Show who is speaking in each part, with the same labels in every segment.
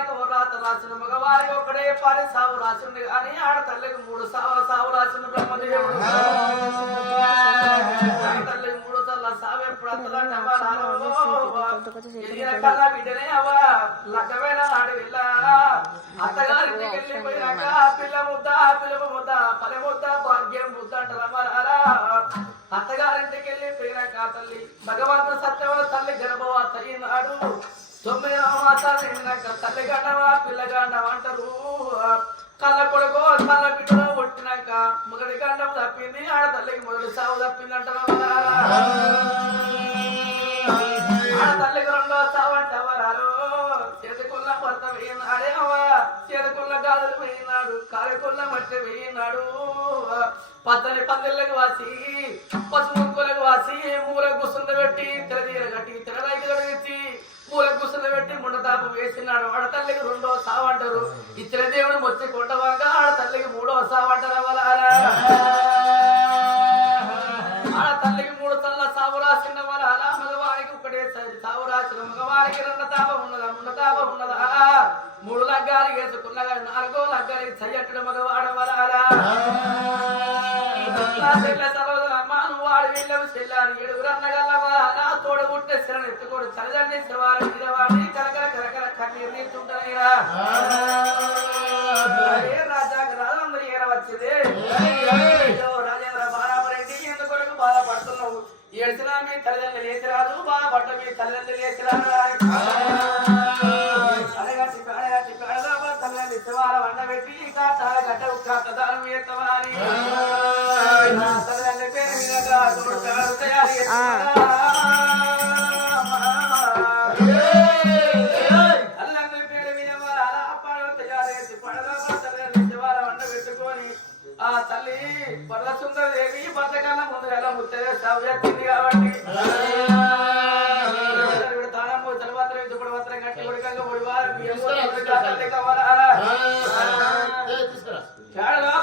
Speaker 1: మగవారికి ఒక రాత రాసిన మగవారి ఒకటే పారి సావు రాసింది అని ఆడ తల్లికి మూడు సావుల సావు రాసిన బ్రహ్మదేవుడు తల్లికి మూడు సార్ల సావు ఎప్పుడు అత్తలంటే అవ్వ బిడ్డనే అవ్వ లగ్గమైన ఆడి వెళ్ళ అత్తగారింటికి వెళ్ళిపోయాక పిల్ల ముద్ద పిల్లమ ముద్ద పని ముద్ద భాగ్యం ముద్ద అంటారా మరారా అత్తగారింటికి వెళ్ళిపోయినాక తల్లి భగవంతుడు సత్యవ తల్లి గర్భవాత ఈనాడు తొమ్మిదవ మాసాలు నిండినాక తల్లి గండవా పిల్ల గండవ అంటారు కళ్ళ కొడుకో కళ్ళ బిడ్డలో పుట్టినాక మొదటి గండం తప్పింది ఆడ తల్లికి మొదటి సాగు తప్పింది అంటారా ఆడ తల్లికి రెండో సావు అంటారు చేతుకున్న భర్త వేయినాడే అవ్వ చేతుకున్న గాజులు వేయినాడు కాలుకున్న మట్టి వేయినాడు పచ్చని పందిళ్ళకు వాసి పెట్టినాడు వేసినాడు తల్లికి రెండో సావు అంటారు. ఇచ్చిన దేవుడు మొత్తి కొండవాగా ఆడ తల్లికి మూడో సావు అంటారు. అవ్వలారా ఆడ తల్లికి మూడు తల్ల సావు రాసిన వాళ్ళ అలా మగవారికి ఒకటే సావు రాసిన మగవారికి రెండు తాపం ఉన్నదా? ముండ తాపం ఉన్నదా? మూడు లగ్గాలు వేసుకున్నగా నాలుగో లగ్గాలు సయ్యట్టుడు మగవాడ వరాలా నా ఏడుగురు అన్నగల్ల తోడు పుట్టే శరణ ఎత్తుకోడు చలదండి శివారు నిలవాడి ఏ రాజాకి రాజందరి ఏర వచ్చింది? రాజేంద్ర బారామరెడ్డి ఎందుకొరకు బాధపడుతున్నావు? ఏడ్చినా మీ తల్లిదండ్రులు లేచిరాదు బాధపడ్డ మీ తల్లిదండ్రులు లేచిరాదు అడగట్టి అడగట్టి అడగా తల్లిదండ్రులు ఇష్టవార వండబెట్టి కాటాల గడ్డ ఉక్క దానం ఎత్తవారి నా తల్లిదండ్రుల పేరు మీద తయారు తల్లి పరసుందరదేవి భర్తకన్నా ముందుగా ముత్తదే సవ్యక్తింది కాబట్టి. తానమ్మ తర్వాత ఇప్పుడు మాత్రం గట్టి ఉడకంగా పొడివారు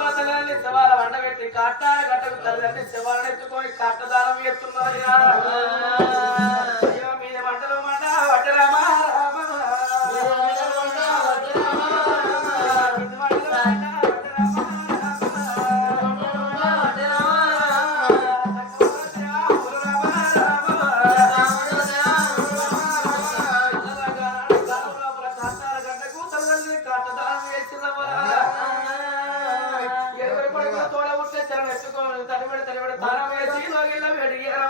Speaker 1: బతకాలని శవాల వండగట్టి కట్టాలి కట్టకు తల్లి శవాలను ఎత్తుకొని కట్టదారం ఎత్తున్నారు. తన వేసి లోగిల్ల వెడియరా